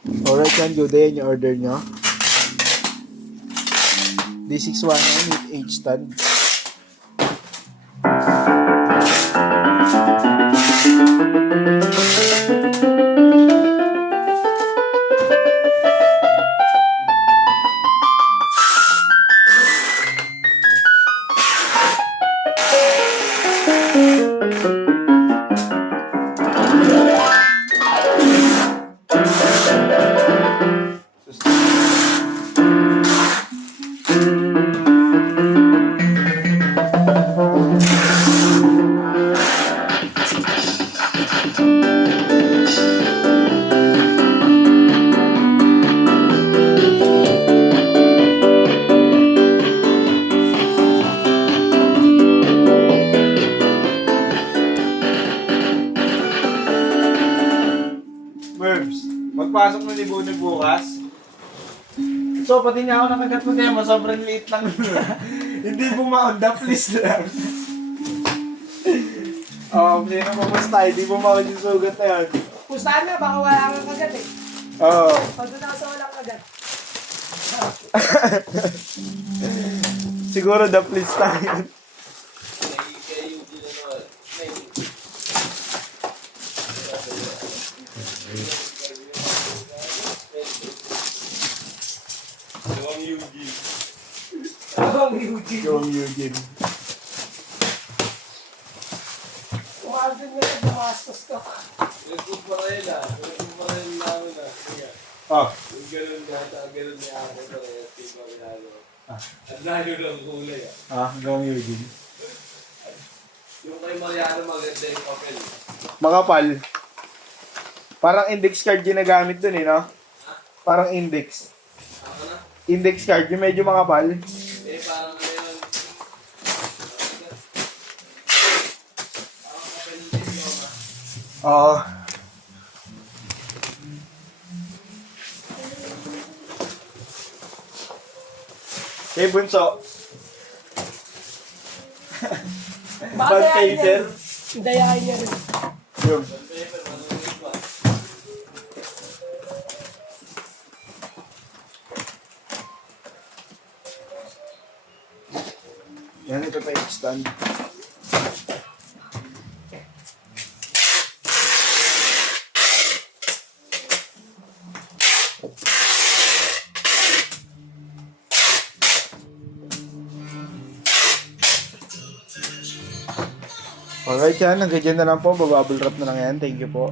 Alright yan, good day. Yung order nyo. D619 with H-stand. Verbs, magpasok na ni Bunag bukas. So, pati niya ako nakagat mo tema, sobrang liit lang. Hindi bumaon, the please lang. Sino pupusta, hindi bumaon yung sugat na yan. Pustahan na, baka wala kang kagat eh. Oo. Pag doon ako sa walang kagat. Siguro the please lang yun. Ang Eugene. Yung Eugene. Umagal niya na damastos ko. Nagkumparahin namin na. Oh. Yung ganun ni Ate Parehas, di ba ginagawa? Ang layo ng kulay Hanggang Eugene. Yung kay Mariano maganda yung papel. Makapal. Parang index card ginagamit dun eh, no? Parang index. Ako na? Index card, yung medyo makapal. Parang ano yun. Parang papel ng diploma. Oo. Kay Bunso. Bag paper. Dayain niya rin. Yun. Paper, manunod ba? Yan, ito pa yung stand. Alright yan, hanggang dyan na lang po. Babubble wrap na lang yan. Thank you po.